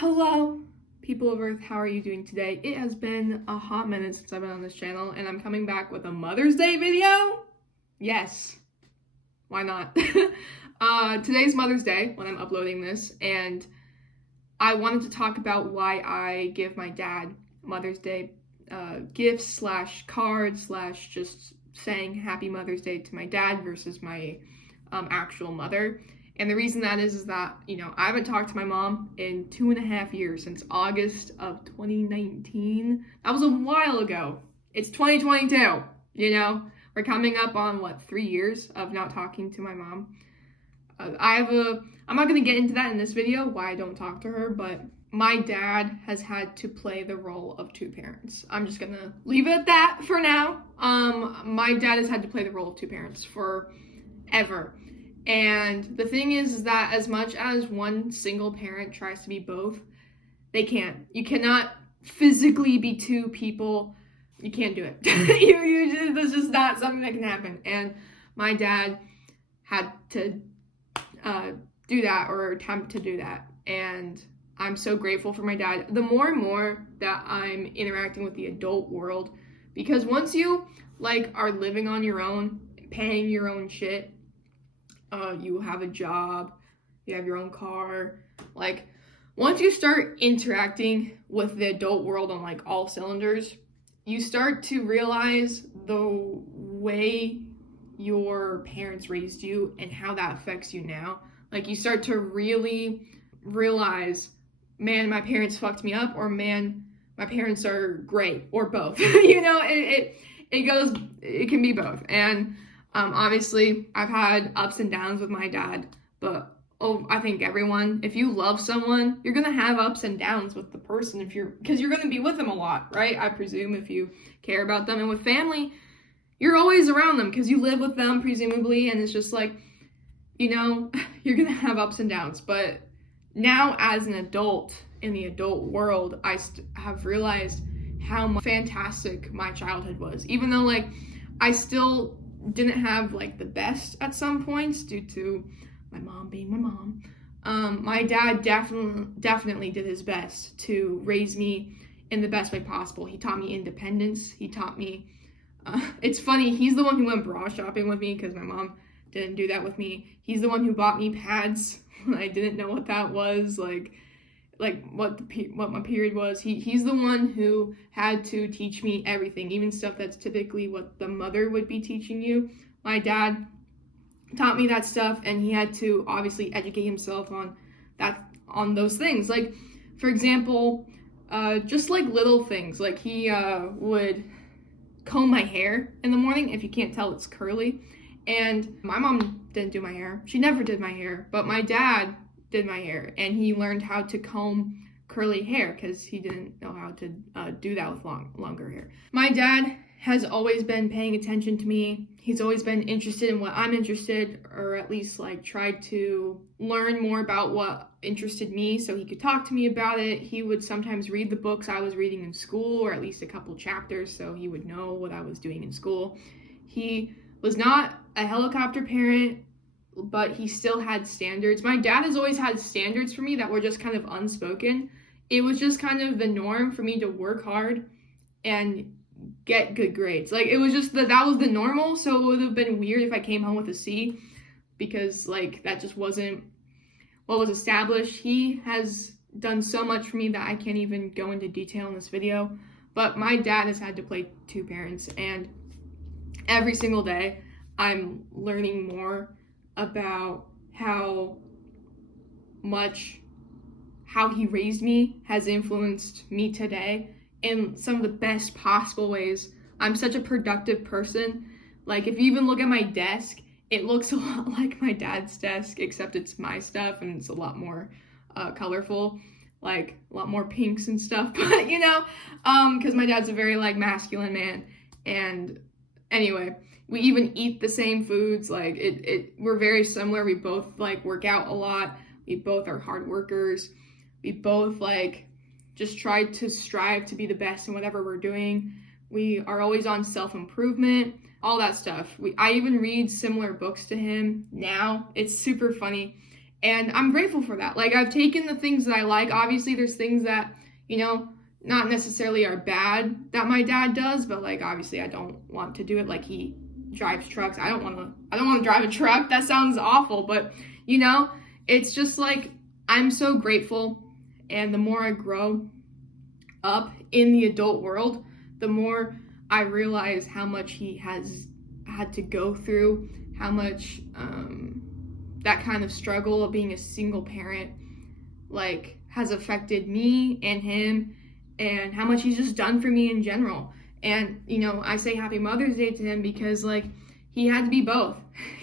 Hello, people of Earth, how are you doing today? It has been a hot minute since I've been on this channel, and I'm coming back with a Mother's Day video. Yes, why not? Today's Mother's Day when I'm uploading this, and I wanted to talk about why I give my dad Mother's Day gifts slash cards slash just saying Happy Mother's Day to my dad versus my actual mother. And the reason that is that, I haven't talked to my mom in 2.5 years, since August of 2019. That was a while ago. It's 2022, We're coming up on, 3 years of not talking to my mom. I'm not going to get into that in this video, why I don't talk to her, but my dad has had to play the role of two parents. I'm just going to leave it at that for now. My dad has had to play the role of two parents forever. And the thing is that as much as one single parent tries to be both, they can't. You cannot physically be two people. You can't do it. There's just not something that can happen. And my dad had to do that, or attempt to do that. And I'm so grateful for my dad. The more and more that I'm interacting with the adult world, because once you are living on your own, paying your own shit, you have a job, you have your own car, once you start interacting with the adult world on all cylinders, you start to realize the way your parents raised you and how that affects you now. You start to really realize, man, my parents fucked me up, or man, my parents are great, or both. It can be both. And obviously, I've had ups and downs with my dad, but I think everyone, if you love someone, you're gonna have ups and downs with the person because you're gonna be with them a lot, right? I presume, if you care about them. And with family, you're always around them because you live with them, presumably, and it's just you're gonna have ups and downs. But now, as an adult in the adult world, I have realized how fantastic my childhood was, even though I still didn't have the best at some points due to my mom being my mom. My dad definitely did his best to raise me in the best way possible. He taught me independence. He taught me, it's funny, he's the one who went bra shopping with me because my mom didn't do that with me. He's the one who bought me pads when I didn't know what that was, what my period was. He's the one who had to teach me everything, even stuff that's typically what the mother would be teaching you. My dad taught me that stuff, and he had to obviously educate himself on those things. For example, just little things. He would comb my hair in the morning. If you can't tell, it's curly. And my mom didn't do my hair. She never did my hair, but my dad did my hair, and he learned how to comb curly hair because he didn't know how to do that with longer hair. My dad has always been paying attention to me. He's always been interested in what I'm interested, or at least tried to learn more about what interested me so he could talk to me about it. He would sometimes read the books I was reading in school, or at least a couple chapters, so he would know what I was doing in school. He was not a helicopter parent, but he still had standards. My dad has always had standards for me that were just kind of unspoken. It was just kind of the norm for me to work hard and get good grades. It was just that was the normal, so it would have been weird if I came home with a C, because that just wasn't what was established. He has done so much for me that I can't even go into detail in this video, but my dad has had to play two parents, and every single day I'm learning more about how he raised me has influenced me today in some of the best possible ways. I'm such a productive person. If you even look at my desk, it looks a lot like my dad's desk, except it's my stuff and it's a lot more colorful, a lot more pinks and stuff. But because my dad's a very masculine man. And anyway, we even eat the same foods. We're very similar. We both work out a lot. We both are hard workers. We both just try to strive to be the best in whatever we're doing. We are always on self-improvement, all that stuff. I even read similar books to him now. It's super funny. And I'm grateful for that. Like, I've taken the things that I like. Obviously, there's things that, you know, not necessarily are bad that my dad does, but like, obviously I don't want to do it. Like, he drives trucks. I don't want to drive a truck. That sounds awful, but you know, it's just like, I'm so grateful. And the more I grow up in the adult world, the more I realize how much he has had to go through, how much that kind of struggle of being a single parent like has affected me and him, and how much he's just done for me in general. And you know, I say happy Mother's Day to him because like, he had to be both.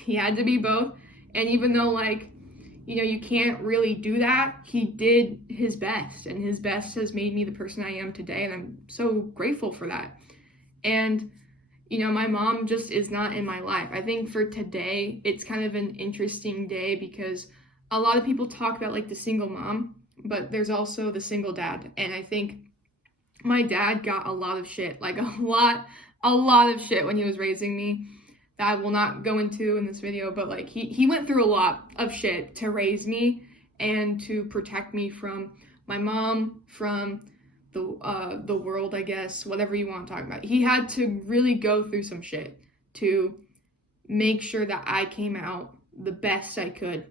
He had to be both. And even though like, you know, you can't really do that, he did his best, and his best has made me the person I am today, and I'm so grateful for that. And you know, my mom just is not in my life. I think for today, it's kind of an interesting day because a lot of people talk about like the single mom, but there's also the single dad. And I think my dad got a lot of shit, like a lot of shit when he was raising me that I will not go into in this video, but like he went through a lot of shit to raise me and to protect me from my mom, from the world, I guess, whatever you want to talk about. He had to really go through some shit to make sure that I came out the best I could,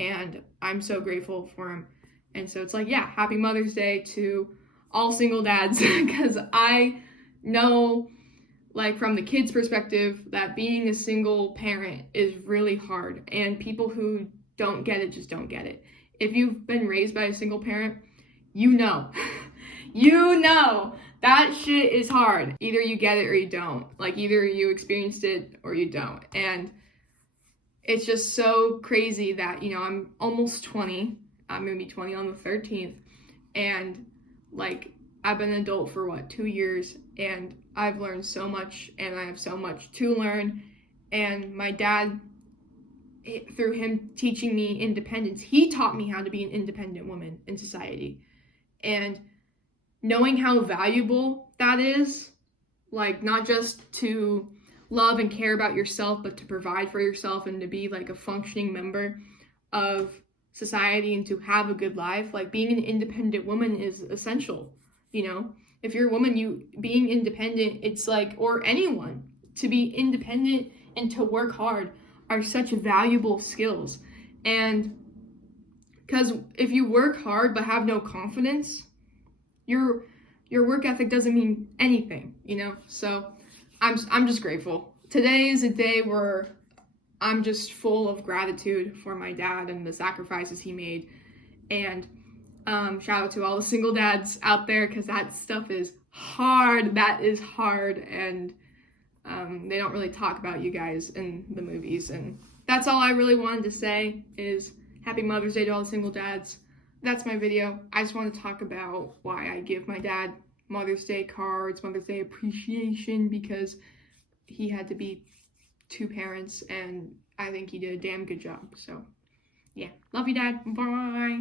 and I'm so grateful for him. And so it's like, yeah, happy Mother's Day to all single dads, because I know, like, from the kids' perspective, that being a single parent is really hard, and people who don't get it just don't get it. If you've been raised by a single parent, you know. You know that shit is hard. Either you get it or you don't. Like, either you experienced it or you don't. And it's just so crazy that, you know, I'm almost 20. I'm gonna be 20 on the 13th. And like, I've been an adult for 2 years, and I've learned so much, and I have so much to learn. And my dad, through him teaching me independence, he taught me how to be an independent woman in society. And knowing how valuable that is, like, not just to love and care about yourself, but to provide for yourself and to be like a functioning member of society and to have a good life. Like, being an independent woman is essential. You know, if you're a woman, being independent, it's like, or anyone, to be independent and to work hard are such valuable skills. And because if you work hard but have no confidence, your work ethic doesn't mean anything, you know? So I'm just grateful. Today is a day where I'm just full of gratitude for my dad and the sacrifices he made. And shout out to all the single dads out there, because that stuff is hard. That is hard. And they don't really talk about you guys in the movies. And that's all I really wanted to say is happy Mother's Day to all the single dads. That's my video. I just want to talk about why I give my dad Mother's Day cards, Mother's Day appreciation, because he had to be 2 parents, and I think he did a damn good job. So, yeah. Love you, Dad. Bye.